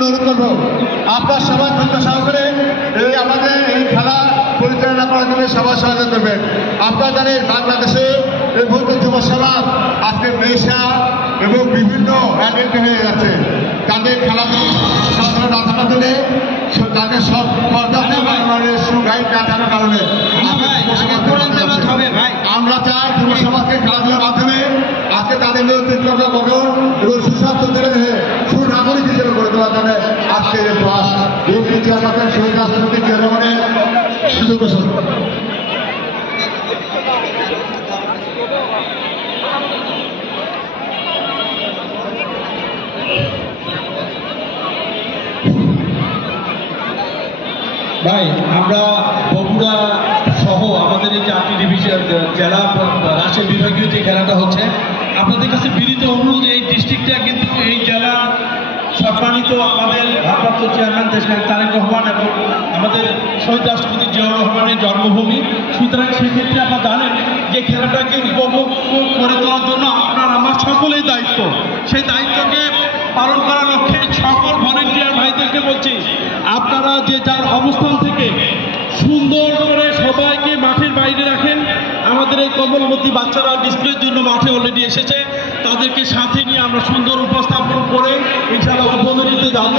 অনুরোধ করবো আপনার সবাই ধৈর্য সহকারে আমাদের এই খেলা পরিচালনা করার জন্য সবাই সহযোগিতা করবেন। আপনারা জানেন বাংলাদেশে এই মুহূর্তে যুব সমাজ আজকে নেশা এবং বিভিন্ন অ্যাডিক্ট হয়ে যাচ্ছে। তাদের খেলাধুলা না থাকার জন্য তাদের সব গাইড না থাকার কারণে আমরা চাই যুব সমাজকে খেলাধুলার মাধ্যমে আজকে তাদের নেতৃত্ব গঠন এবং সুস্বাস্থ্য ছেড়ে সুনাগরিক হিসেবে গড়ে তোলার জন্য আজকের এই প্রয়াস বিএনপি চেয়ারপারসন শহীদ রাষ্ট্রপতি জনগণের সুযোগ ঘোষণা। ভাই আমরা বগুড়া সহ আমাদের এই 4টি ডিভিশন জেলা রাজশাহী বিভাগীয় যে খেলাটা হচ্ছে আপনাদের কাছে বিনীত অনুরোধ, এই ডিস্ট্রিক্টটা কিন্তু এই জেলা সম্মানিত আমাদের ভারপ্রাপ্ত চেয়ারম্যান দেশনায়ক তারেক রহমান এবং আমাদের শহীদ রাষ্ট্রপতি জিয়াউর রহমানের জন্মভূমি। সুতরাং সেক্ষেত্রে আপনারা জানেন যে খেলাটাকে উপভোগ করে তোলার জন্য আপনার আমার সকলের দায়িত্ব। সেই দায়িত্বকে পালন করার লক্ষ্যে সকল ভলেন্টিয়ার ভাইদেরকে বলছি, আপনারা যে যার অবস্থান থেকে সুন্দর করে সবাইকে মাঠের বাইরে রাখেন। আমাদের এই কমলবতী বাচ্চারা ডিসপ্লের জন্য মাঠে অলরেডি এসেছে, তাদেরকে সাথে নিয়ে আমরা সুন্দর উপস্থাপন করে ইনশাআল্লাহ উদ্বোধনীতে যাব।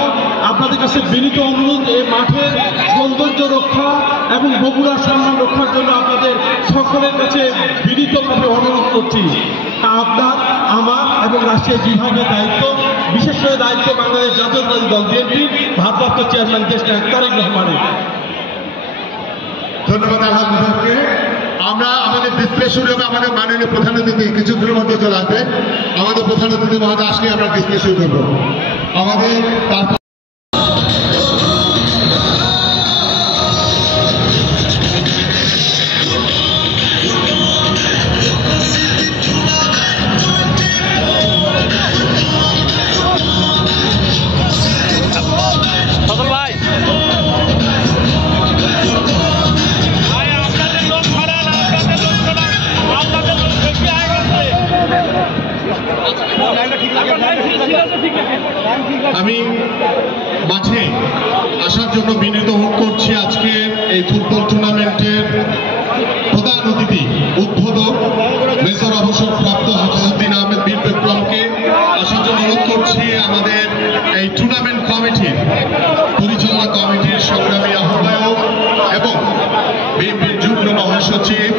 আপনাদের কাছে বিনীত অনুরোধ, এই মাঠের সৌন্দর্য রক্ষা এবং বগুড়ার সম্মান রক্ষার জন্য আপনাদের সকলের কাছে বিনীতভাবে অনুরোধ করছি। আপনার আমার এবং রাজশাহী বিভাগের দায়িত্ব, বিশেষ করে দায়িত্ব বাংলাদেশ জাতীয়তাবাদী দল বিএনপি ভারপ্রাপ্ত চেয়ারম্যান দেশনায়ক তারেক রহমানের। ধন্যবাদ আলহাজ মুশারফকে। আমরা আমাদের ডিসপ্লে শুরু হবে আমাদের মাননীয় প্রধান অতিথি কিছুক্ষণের মধ্যে চলে আসবে। আমাদের প্রধান অতিথি মহোদয় আসলে আমরা ডিসপ্লে শুরু করবো। আমাদের আমি মাঠে আসার জন্য বিনীত অনুরোধ করছি আজকে এই ফুটবল টুর্নামেন্টের প্রধান অতিথি উদ্বোধক মেজর অবসরপ্রাপ্ত হাফিজউদ্দিন আহমেদ বীর বিক্রমকে আসার জন্য অনুরোধ করছি। আমাদের এই টুর্নামেন্ট কমিটির পরিচালনা কমিটির সংগ্রামী আহ্বায়ক এবং বিএনপির যুগ্ম মহাসচিব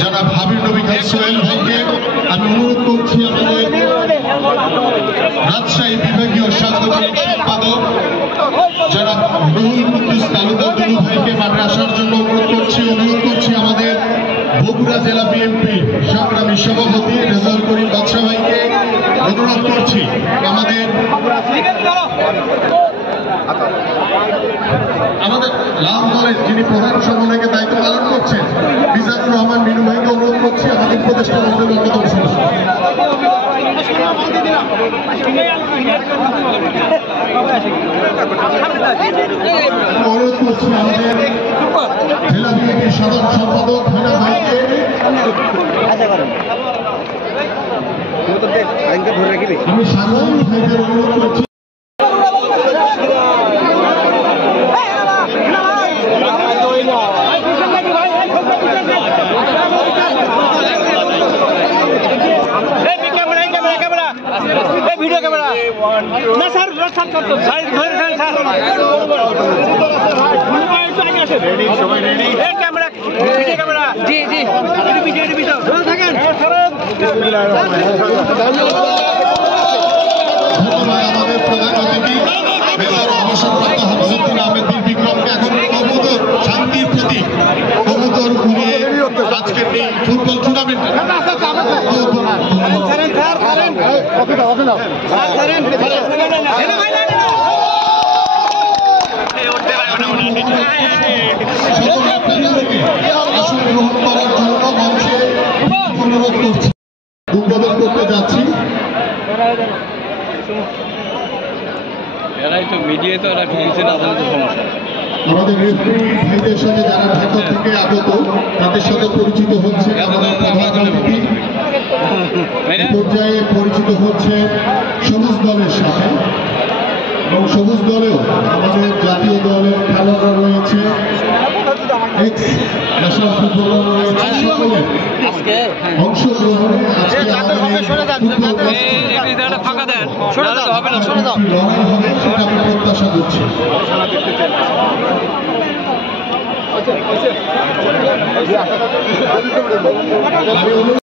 যারা হাবিব নবী খান সোহেল ভাইকে আমি অনুরোধ করছি আমাদের রাজশাহী বিভাগীয় সাংগঠনিক সম্পাদক যারা রুহুল কুদ্দুস তালুকদার দুলু ভাইকে মাঠে আসার জন্য অনুরোধ করছি আমাদের বগুড়া জেলা বিএনপির সংগ্রামী সভাপতি রেজাউল করিম বাদশা ভাইকে অনুরোধ করছি আমাদের লাল দলের যিনি প্রধান সমন্বয়কের দায়িত্ব পালন করছেন মিজানুর রহমান মিনু ভাইকে অনুরোধ করছি আমাদের উপদেষ্টা মন্ডলীর অন্যতম সদস্য অনুরোধ করছি আমাদের জেলা বিএনপির সাধারণ সম্পাদক হেনা ভাইকে আমি সাধারণ ভাইদের অনুরোধ করছি ভিডিও ক্যামেরা না স্যার ক্যামেরা ভিডিও ক্যামেরা জি জি থাকেন আমাদের প্রধান অতিথি মেজর অবসরপ্রাপ্ত হাফিজউদ্দিন আহমেদ বীর বিক্রমকে এখন কবুতর শান্তির প্রতীক কবুতর ঘুরিয়ে আজকের এই ফুটবল টুর্নামেন্ট আসন গ্রহণ করার জন্য মঞ্চে অনুরোধ করছি উদ্বোধন করতে যাচ্ছি। আমাদের রেফারি ভাইদের সাথে যারা ঢাকা থেকে আগত তাদের সাথে পরিচিত হচ্ছে আমাদের প্রধান অতিথি পর্যায়ে পরিচিত হচ্ছে সবুজ দলের সাথে এবং সবুজ দলেও আমাদের জাতীয় দলের খেলোয়াড়রা রয়েছে, এক্স ন্যাশনাল ফুটবলার রয়েছে, সকলের অংশগ্রহণে আজকে আমাদের এই ফুটবল ম্যাচটি ফাঁকা দেন হবে না একটি লড়াই হবে সেটা আমি প্রত্যাশা করছি। আমি